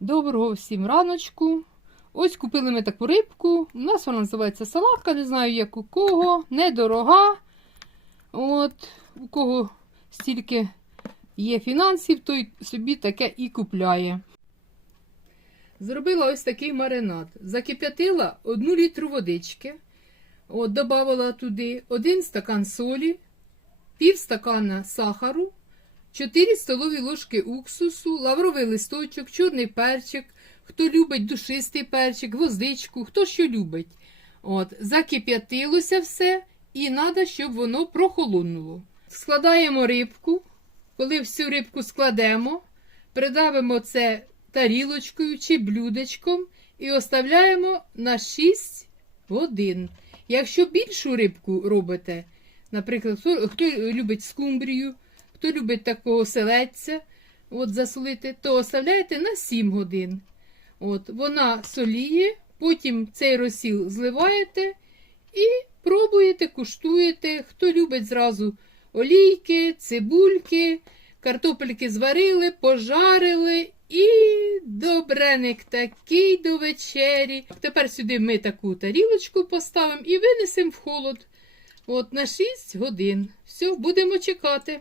Доброго всім раночку. Ось купили ми таку рибку. У нас вона називається салака, не знаю як у кого. Недорога. От, у кого стільки є фінансів, той собі таке і купляє. Зробила ось такий маринад. Закип'ятила одну літру водички. От, додавала туди один стакан солі, пів стакана сахару, 4 столові ложки уксусу, лавровий листочок, чорний перчик, хто любить душистий перчик, гвоздичку, хто що любить. От, закип'ятилося все і треба, щоб воно прохолонуло. Складаємо рибку. Коли всю рибку складемо, придавимо це тарілочкою чи блюдечком і оставляємо на 6 годин. Якщо більшу рибку робите, наприклад, хто, любить скумбрію, хто любить такого селедця, от засолити, то оставляєте на 7 годин. От, вона соліє, потім цей розсіл зливаєте і пробуєте, куштуєте. Хто любить зразу олійки, цибульки, картопельки зварили, пожарили і добреник такий до вечері. Тепер сюди ми таку тарілочку поставимо і винесемо в холод. От на 6 годин. Все, будемо чекати.